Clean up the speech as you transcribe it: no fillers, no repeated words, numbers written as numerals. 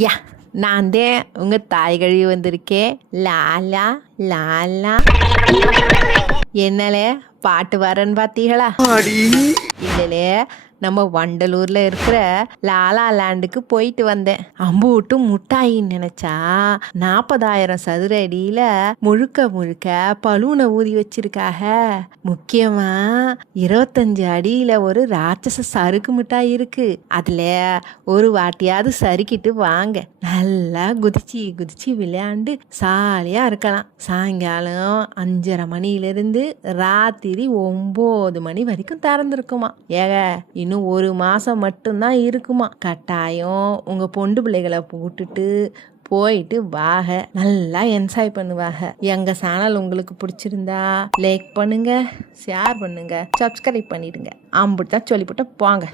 யா நான் தான் உங்க தாய் கழுவி வந்திருக்கேன். லாலா லாலா. என்னலே பாட்டு வரேன்னு பார்த்தீங்களா? இல்லைலே, நம்ம வண்டலூர்ல இருக்கிற லாலா லேண்டுக்கு போயிட்டு வந்தேன். அம்பூட்டு முட்டாயின்னு நினைச்சா 40,000 சதுர அடியில முழுக்க முழுக்க பலூனை ஊதி வச்சிருக்காக. முக்கியமா 25 அடியில ஒரு ராட்சச சறுக்கு மிட்டாய் இருக்கு. அதுல ஒரு வாட்டியாவது சறுக்கிட்டு வாங்க. நல்லா குதிச்சு குதிச்சு விளையாண்டு சாலியா இருக்கலாம். சாயங்காலம் 5:30 மணியிலிருந்து ராத்திரி 9 மணி வரைக்கும் திறந்துருக்குமா. ஏக இன்னும் 1 மாசம் மட்டும்தான் இருக்குமா. கட்டாயம் உங்க பொண்டு பிள்ளைகளை போட்டுட்டு போயிட்டு வாக, நல்லா என்ஜாய் பண்ணுவாங்க. எங்க சேனல் உங்களுக்கு பிடிச்சிருந்தா லைக் பண்ணுங்க, ஷேர் பண்ணுங்க, சப்ஸ்கிரைப் பண்ணிடுங்க. அம்புட்டு தான் சொல்லிவிட்டு போங்க.